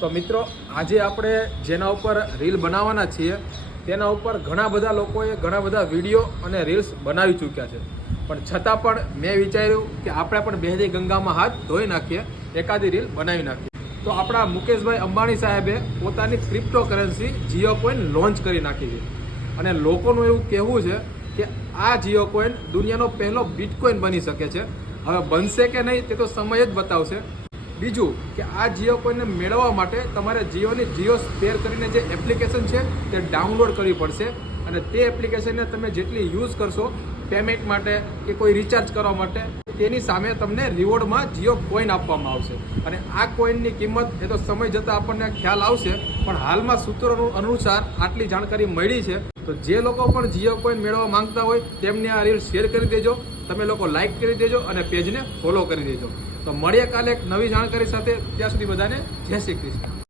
તો મિત્રો આજે આપણે જેના ઉપર રીલ બનાવવાના છીએ તેના ઉપર ઘણા બધા લોકોએ ઘણા બધા વિડીયો અને રીલ્સ બનાવી ચૂક્યા છે, પણ છતાં પણ મેં વિચાર્યું કે આપણે પણ બેહદી ગંગામાં હાથ ધોઈ નાખીએ, એકાદી રીલ બનાવી નાખીએ. તો આપણા મુકેશભાઈ અંબાણી સાહેબે પોતાની ક્રિપ્ટોકરન્સી જીઓ કોઈન લોન્ચ કરી નાખી છે અને લોકોનું એવું કહેવું છે કે આ જીઓ કોઈન દુનિયાનો પહેલો બિટકોઈન બની શકે છે. હવે બનશે કે નહીં તે તો સમય જ બતાવશે. બીજું કે આ જીઓ કોઈનને મેળવવા માટે તમારે જીઓની જીઓ સ્પેર કરીને જે એપ્લિકેશન છે તે ડાઉનલોડ કરવી પડશે અને તે એપ્લિકેશનને તમે જેટલી યુઝ કરશો પેમેન્ટ માટે કે કોઈ રિચાર્જ કરવા માટે, તેની સામે તમને રિવોર્ડમાં જીઓ કોઈન આપવામાં આવશે. અને આ કોઈનની કિંમત એ તો સમય જતાં આપણને ખ્યાલ આવશે, પણ હાલમાં સૂત્રો અનુસાર આટલી જાણકારી મળી છે. તો જે લોકો પણ જીઓ કોઈન મેળવવા માંગતા હોય તેમને આ રીલ શેર કરી દેજો, તમે લોકો લાઇક કરી દેજો અને પેજને ફોલો કરી દેજો. તો મળીએ કાલે એક નવી જાણકારી સાથે. ત્યાં સુધી બધાને જય શ્રી કૃષ્ણ.